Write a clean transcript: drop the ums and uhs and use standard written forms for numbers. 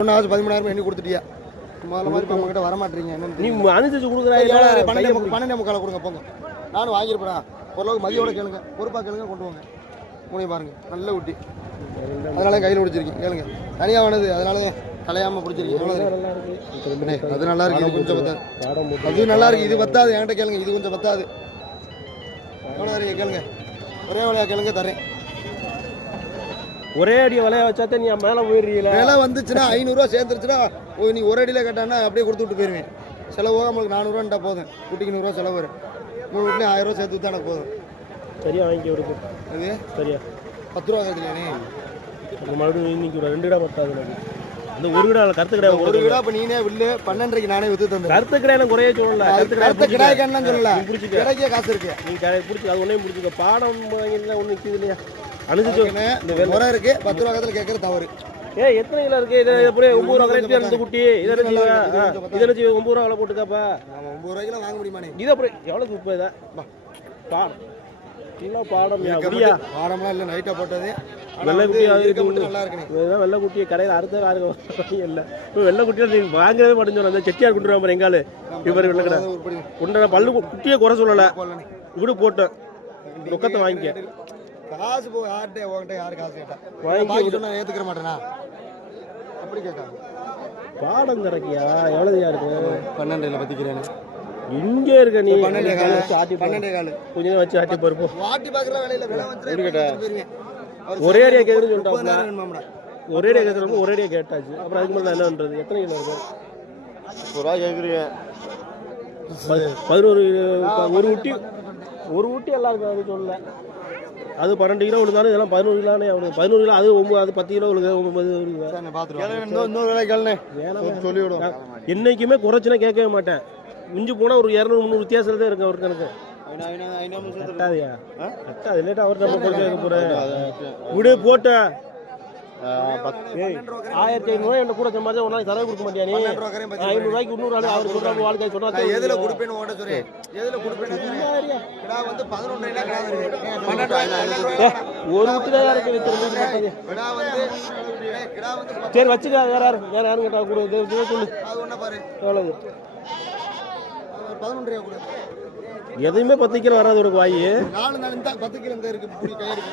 ஒன்றாவது 13,000 எண்ணி கொடுத்துட்டியா முதல்ல மாதிரி நம்ம கிட்ட வர மாட்டீங்க என்னன்னு நீ அனுசரிச்சு கொடுக்குறாங்க 12,300 கொடுங்க போங்க நானும் வாங்கியிருப்பேன் ஓரளவுக்கு மதியோட கேளுங்க பொறுப்பாக கேளுங்க கொண்டு வாங்க மூணி பாருங்க நல்ல ஊட்டி அதனால கையில் பிடிச்சிருக்கீங்க கேளுங்க தனியாக வேணுது அதனால கலையாமல் பிடிச்சிருக்கீங்க அது நல்லா இருக்கு இது கொஞ்சம் பத்தாது அது நல்லா இருக்கு இது பத்தாது என்கிட்ட கேளுங்க இது கொஞ்சம் பத்தாது எவ்வளோ தரீங்க கேளுங்க ஒரே வேலையாக கேளுங்க தரேன் ஒரே அடி விலைய வச்சாத்தே நீ மேலே போயிடுறீங்களா விலை வந்துச்சுன்னா 500 சேர்ந்துருச்சுன்னா நீ ஒரு அடியில் கேட்டான்னா அப்படியே கொடுத்து விட்டு போயிடுவேன் செலவு போக நம்மளுக்கு 400 போதும் குட்டிக்கு 100 செலவு வரும் 3 வீட்லேயும் 1000 சேர்த்து விட்டா எனக்கு போதும் சரியா வாங்கி விடுக்கு அது சரியா 10 ரூபா கேட்கலையானே மறுபடியும் இன்னைக்கு 2 கிடா பத்தாது எனக்கு இந்த ஒரு கிடா கருத்து கிடா ஒரு கிடா இப்போ நீனே வில்லு 12:30 நானே வித்து தந்தேன் கருத்து கிடா எனக்கு குறைய சொல்லல கருத்து கிடாய்க்கான்னு சொல்லல கிடைக்கே காசு இருக்கு நீ பிடிச்சி அது ஒன்றையும் பிடிச்சிக்க பாடம் ஒன்று நிற்கிது இல்லையா அனுசரிச்சு இந்த முறை இருக்கு 10 ரூபா கத்தில் கேட்கறது தவறு எத்தனை கிலோ இருக்கு இதை எப்படி 9 ரூபா கலத்தி இருந்த குட்டி இதை வச்சு 9 ரூபா விலை போட்டுக்காப்பா நம்ம 9 ரூபாய்க்கு வாங்க முடியுமானே இது அப்புறம் எவ்வளோக்கு இப்போ இதை பாடம் இல்லை பாடம் பாடம்லாம் இல்லை நைட்டாக போட்டது வெள்ளை குட்டி நல்லா இருக்கு வெள்ளை குட்டியை கடையில் அறுத்த யாருக்கும் இல்லை இப்போ வெள்ளை குட்டியில் நீங்கள் வாங்குறதே மாட்டேன்னு அந்த செட்டியார் கொண்டு வர எங்காலு இவர் வெள்ளை கடை கொண்டு பல்லு குட்டியே குறை சொல்லலை இப்படி போட்டேன் ரொக்கத்தை வாங்கிக்க காசு போ யார்கிட்ட உங்கள்கிட்ட யாரு காசு கேட்டா வாங்கி நான் ஏற்றுக்கிற மாட்டேனா அப்படி கேட்காங்க பாடம் கறக்கியா எவ்வளோதையா இருக்கு 12 பத்திக்கிறேன் இங்கே இருக்க நீ 12 கொஞ்சம் வச்சு ஆட்டி பருப்பு வாட்டி பார்க்குற வேலையில் விலை வந்து ஒரே அடியா கேட்குறேன்னு சொல்லிட்டாங்க ஒரே அடியா கேட்குறவங்க ஒரே அடியா கேட்டாச்சு அப்புறம் அதுக்கு மேலே என்ன பண்ணுறது எத்தனை கிலோ இருக்கும் 10 ரூபா கேட்குறீங்க 11 ஒரு ஊட்டி எல்லாம் இருக்கும் அது சொல்லல அது 12 கிலோ விழுந்தாலும் இதெல்லாம் 11 கிலோனே அவனுக்கு 11 கிலோ அது 9 அது 10 கிலோ விழுது என்னைக்குமே குறைச்சுனா கேட்கவே மாட்டேன் மிஞ்சி போனால் ஒரு 200-300 வித்தியாசம் தான் இருக்கு அவருக்கு எனக்கு கட்டாதியா கட்டாது லேட்டாக அவர் நம்ம குறைச்சி வைக்க போகிறேன் விடு போட்ட 1500 என்ன கூட சம்பாதிச்சா ஒரு நாளைக்கு தரவே கொடுக்க மாட்டியா நீ 500 ரூபாய்க்கு 200 ஆளு அவர் சொல்றாங்க வாழ்க்கை சொன்னா எதுல கொடுப்பேன்னு ஓட சொல்லு எதுல கொடுப்பேன்னு கடா வந்து 11 கடா ஒரு விட்டு தான் இருக்கு வித்து கடா வந்து சரி வச்சுக்க வேற யாரும் கேட்டா கூட சொல்லு அது ஒண்ணா பாரு எவ்வளவு 11 கூட எதையுமே 10 கிலோ வராது ஒரு வாயி 4 இந்த 10 கிலோ இந்த இருக்கு புடி கை இருக்கு